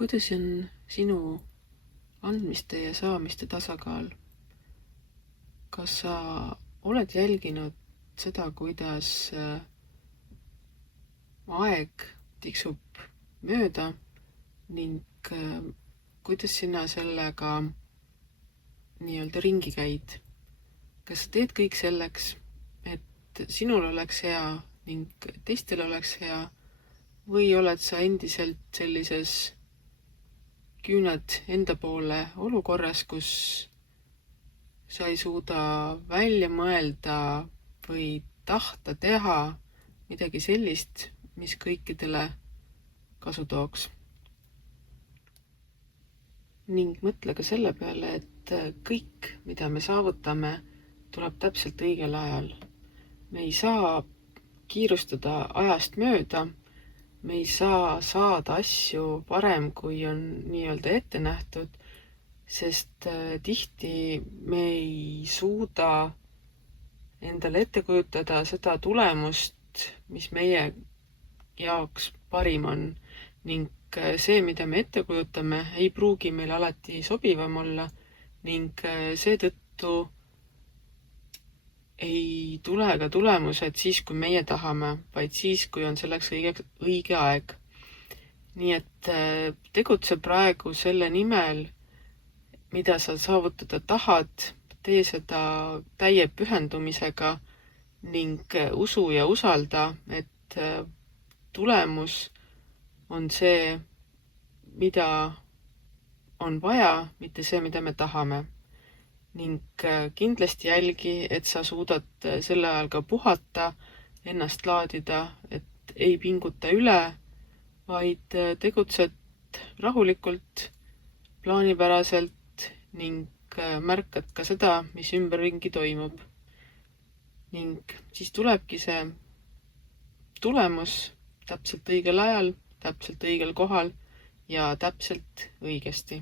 Kuidas on sinu andmiste ja saamiste tasakaal? Kas sa oled jälginud seda, kuidas aeg tiksub mööda ning kuidas sina sellega nii-öelda ringi käid? Kas sa teed kõik selleks, et sinul oleks hea ning teistel oleks hea, või oled sa endiselt sellises küüned enda poole olukorras, kus sa ei suuda välja mõelda või tahta teha midagi sellist, mis kõikidele kasu tooks? Ning mõtle ka selle peale, et kõik, mida me saavutame, tuleb täpselt õigel ajal. Me ei saa kiirustada ajast mööda, me ei saa saada asju varem, kui on nii-öelda ette nähtud, sest tihti me ei suuda endale ette kujutada seda tulemust, mis meie jaoks parim on. Ning see, mida me ette kujutame, ei pruugi meil alati sobivam olla ning seetõttu ei tule ka tulemused siis, kui meie tahame, vaid siis, kui on selleks õige aeg. Nii et tegutse praegu selle nimel, mida sa saavutada tahad, tee seda täie pühendumisega ning usu ja usalda, et tulemus on see, mida on vaja, mitte see, mida me tahame. Ning kindlasti jälgi, et sa suudad selle ajal ka puhata, ennast laadida, et ei pinguta üle, vaid tegutsed rahulikult, plaanipäraselt ning märkad ka seda, mis ümberringi toimub. Ning siis tulebki see tulemus täpselt õigel ajal, täpselt õigel kohal ja täpselt õigesti.